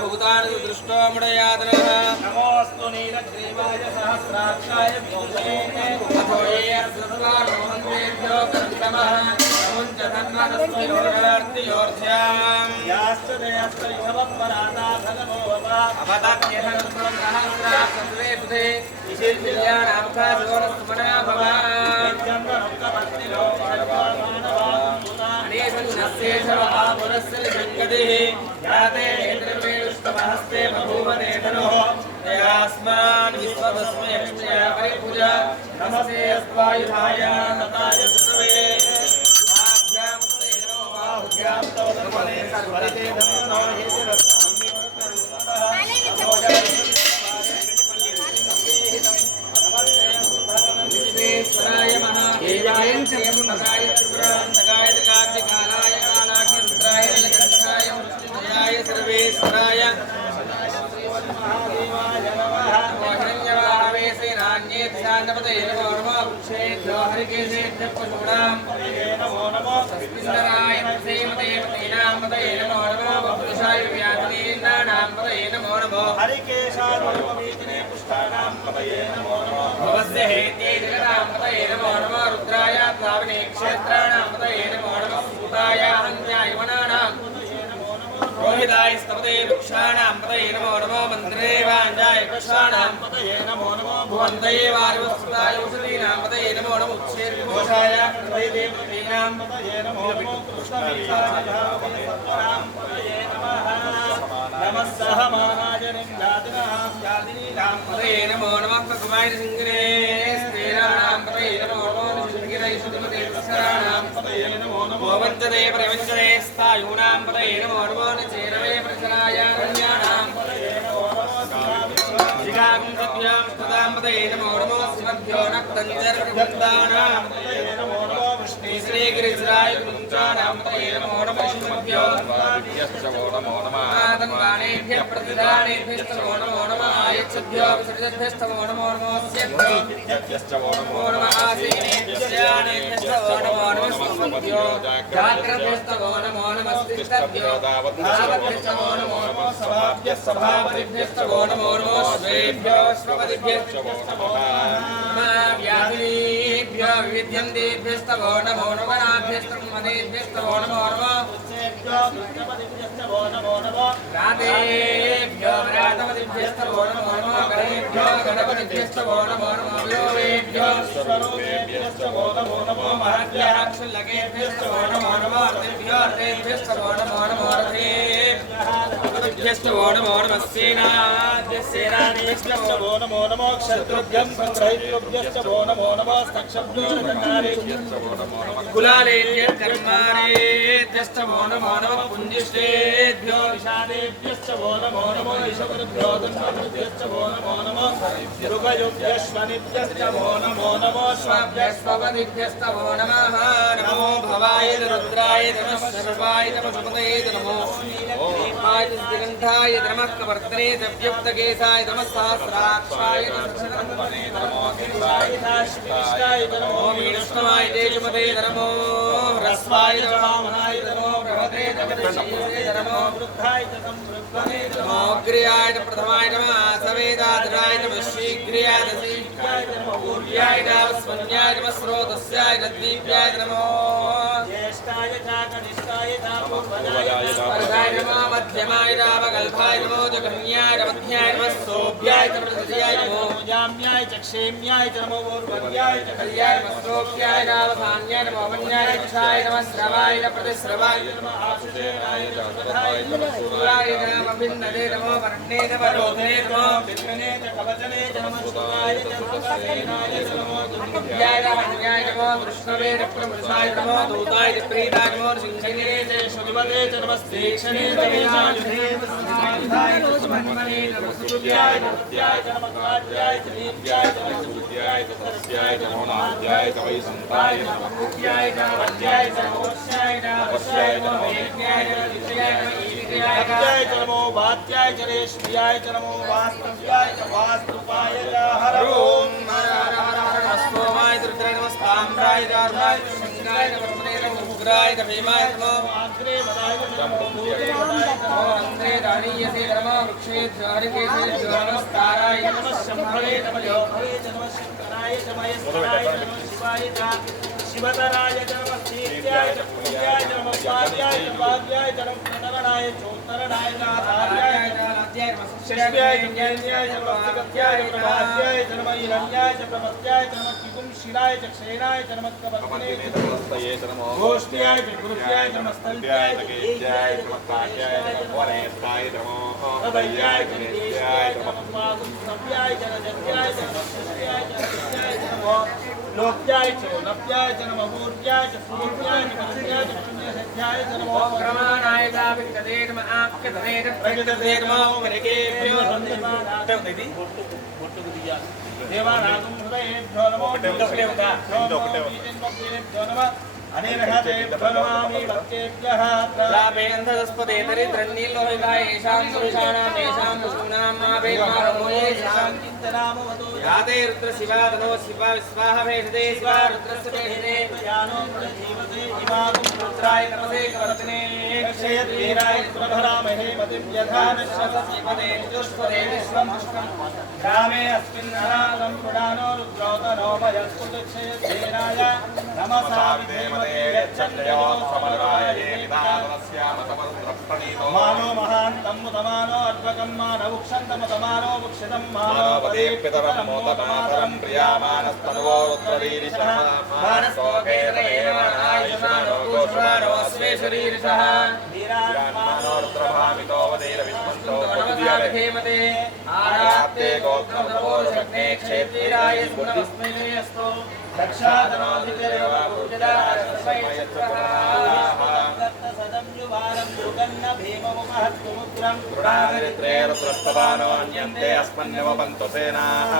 भूतानि दृष्टो मुडयादनः नमोऽस्तु नीलग्रीवाय सहस्राक्षाय विदुषे अथो ये सर्वारोहन्तेभ्यो कर्तमः नमुञ्च धन्वनस्मै योगार्तियोर्ध्याम् याश्च देयश्च युगवत्पराता भगवोऽवा अवताभ्यहनस्वं सहस्रा सर्वे सुधे विशिर्विल्यानामुखासोरस्मना भवा नित्यन्तमुक्तभक्तिलो अनेसन्नस्येषवः पुरस्य जङ्गतिः याते नेत्रमेष्टमहस्ते बभूवनेतनोः तयास्मान् विश्वतस्मै लक्ष्म्या परिपूजा नमस्ते अस्त्वायुधाय नताय सुतवे आभ्यां तेनो बाहुभ्यां तव नमने सर्वते धन्नो हेतुराय महादेवाय चयमुनकाय त्रिपुरान्तकाय काव्यकालाय कालाग्निरुद्राय लकण्ठाय मृत्युंजयाय सर्वेश्वराय महादेवाय नमः मोहनञ्जवाहवे सेनान्ये ध्यानपते नमो नमः वृक्षेभ्यो हरिकेशेभ्यः पशूनां नमो नमः तस्मिन्नराय सेमते पतीनां पतये नमो नमः वपुरुषाय व्याधिनीनां पतये नमो नमः हरिकेशाय नमो वीतिने पुष्टानां पतये नमो नमः भवस्य हेते जगतां पतये नमो नमः रुद्राय स्वामिने क्षेत्राणां पतये नमो नमः सूताय हन्याय वनानां रोहिताय स्तपते वृक्षाणां पतये नमो नमः मन्त्रे वाञ्जाय वृक्षाणां पतये नमो नमः भुवन्तये वारिवस्ताय औषधीनां पतये नमो नमः उच्छेर्घोषाय देवदेवतीनां पतये नमो नमः कृष्णवीराय पतये नमः नमः सहमानाय निन्दादिनां यादिनीनां पतये नमो नमः भगवाय सिंहने स्तेराणां पतये नमो नमः निषद्गिरै सुधिमते सराणां पतये नमो नमः वञ्चते प्रवञ्चने स्थायूनां पतये नमो नमः चेरवे प्रचराय रण्याणां पतये नमो नमः जिगां सत्यां स्तुतां पतये नमो नमः शिवभ्यो नक्तञ्जर्विभक्तानां पतये नमो नमः विष्णे श्रीगिरिजराय गुरुञ्चानां पतये नमो नमः शिवभ्यो नमो नमः आदन्वाणेभ्यः प्रतिदानेभ्यश्चमो नमो नमः आयच्छद्भ्यो विसर्जद्भ्यश्चमो नमो नमः स्यभ्यो नमो नमः आसीनेभ्यश्चानेभ्यश्चमो नमो नमः स्वभ्यो जाग्रभ्यश्चमो नमो नमः स्थितभ्यो धावद्भ्यश्चमो नमो नमः सभाभ्यः सभापतिभ्यश्चमो नमो नमः श्वेभ्यो श्वपतिभ्यश्चमो नमः व्याधिनीभ्यो विविध्यन्तेभ्यश्चमो नमो नमः नाभ्यश्चमदेभ्यश्चमो नमो नमः राधेभ्यो राधपतिभ्यश्चमो नमो नमः गणेभ्यो गणपतिभ्यश्चमो नमो नमः व्योमेभ्यो स्वरूपेभ्यश्चमो नमो नमः महद्याक्षुल्लकेभ्यश्चमो नमो नमः अर्धेभ्यो अर्धेभ्यश्चमो नमो नमः अर्धेभ्यश्चमो नमो नमः सेनानीभ्यश्चमो नमो नमः क्षत्रुभ्यं संग्रहीभ्यश्चमो नमो नमः स्तक्षभ्यो नमो नमः कुलालेभ्यः कर्माणेभ्यश्चमो नमो नमः पुञ्जिष्टेभ्यो विषादेभ्यश्चमो नमो नमः ईशवृभ्यो धन्वभ्यश्चमो नमो नमः ऋगयुभ्यश्वनिभ्यश्चमो नमो नमः स्वाभ्यस्वपतिभ्यश्चमो नमः नमो भवाय रुद्राय नमः सर्वाय नमः सुपतये नमो ओमाय दिगन्धाय नमः कवर्तने दव्युक्तकेशाय नमः सहस्राक्षाय नमो गिरिवाय नमो वीणुष्णवाय तेजमते नमो ह्रस्वाय वामनाय नमो प्रभते जगदीशाय नमो वृद्धाय संवृद्धने नमो अग्र्याय प्रथमाय नमः सवेदाद्राय नमः शीघ्र्याय दशीघ्राय नमः ऊर्याय नमः स्वन्याय नमः स्रोतस्याय नदीभ्याय नमो ज्येष्ठाय च कनिष्ठाय च पूर्वजाय नमः मध्यमाय नमः कल्पाय नमो जगन्याय मध्याय नमः सोभ्याय च प्रतयाय नमो जाम्याय च क्षेम्याय च नमो पूर्वज्ञाय च कल्याय नमः श्रोभ्याय नमः भान्याय नमो वन्याय च नमः श्रवाय नमः प्रतिश्रवाय नमः आशुषेणाय च तथाय नमः सूर्याय नमः भिन्नदे नमो वर्णे नमः रोधने नमो विद्मने च कवचने च नमः सुताय च सुतसेनाय च नमो दुर्गाय नमः अन्याय नमो विष्णवे च प्रमुखाय नमो दूताय च प्रीताय नमो सिंहिने च शुभवते पदे च नमस्ते क्षणे तवेजायुधे समायुधाय सुमन्मने नमस्तुभ्याय नमस्त्याय च नमस्कार्याय च दीप्याय च नमस्तुभ्याय च सरस्याय च नमोनाद्याय च वैसन्ताय नमः कुक्याय च नमस्याय च नमोस्याय च नमस्याय च नमोज्ञाय च दिव्याय च ईदित्याय च नमो वात्याय च रेश्म्याय च नमो वास्तव्याय च वास्तुपाय च हर ओम हर हर हर हर नमस्तेवाय रुद्राय नमस्ताम्राय राधाय शंगाय नमस्ते उग्राय भीमाय नमो आग्रे वदाय नमो भूते वदाय नमो अंग्रे दानीयसे नमो वृक्षेभ्यो हरिकेशेभ्यो नमस्काराय नमः शंभवे नमः योगवे च नमः शंकराय च महेश्वराय च नमः शिवाय च शिवतराय च नमः सीत्याय च पुण्याय च नमः स्वाध्याय च वाग्याय च नमः प्रतरणाय च उत्तरणाय च आधार्याय च नाद्याय नमः शिष्याय च ज्ञान्याय च प्रत्यक्षाय च प्रभाद्याय च नमः हिरण्याय च प्रमत्याय च नमः किकुंशिलाय च क्षेनाय च नमः कवत्ने च नमः गोष्ठ्याय च गुरुत्याय च नमः स्तल्प्याय च केज्याय च नमः काट्याय च नमः वनेस्थाय च नमः अभयाय च नित्याय च नमः सव्याय च रजत्याय च नमः सत्याय च रजत्याय च नमः लोक्याय च लप्याय च नमः भूर्याय च पूर्व्याय च पश्याय च पुण्यसत्याय च नमः क्रमाणाय च विक्तदे नमः आक्यतने च प्रकृतदे नमः वरेकेभ्यो वन्देमानाति देवानागं हृदयेभ्यो नमो देवतेभ्यो नमः अनेरहतेभ्यो नमामि भक्तेभ्यः प्रापेन्धस्पदे दरिद्रन्नीलोहिताय येषां पुरुषाणां येषां पशूनां माभेमारमोयेषां चिन्तनामवतो याते रुद्रशिवादनो शिवा विस्वाहभेषदे शिवा रुद्रस्य भेषदे यानो प्रजीवते इमागुं रुद्राय नमसे कवर्तने क्षयद्वीराय प्रभरामहे मतिं यथा नश्यतस्पदे निजुष्पदे विश्वं पुष्पं ग्रामे अस्मिन् नरानं पुराणो रुद्रोतनो भयस्फुटक्षयद्वीराय नमसा यच्छन्यो समराय मानो महान्तं मुतमानो अर्भकं मानवुक्षन्तमुतमानो वुक्षितं मानवदेप्यतरं मोदमातरं प्रियामानस्तनुवो रुद्रवीरिशः मानस्तोकेतयेमानायुषमानो गोषुरारो स्वेशरीरिषः वीरान्मानो रुद्रभामितो वदेरविष्मन्तो वदुदियवेमते आरात्ते गोत्रमतपोषग्ने क्षेत्रीराय स्मरस्मै अस्तु रक्षादनोऽधिदेव रुद्रस्तवानोऽन्यन्ते अस्मन्यवपन्तु सेनाः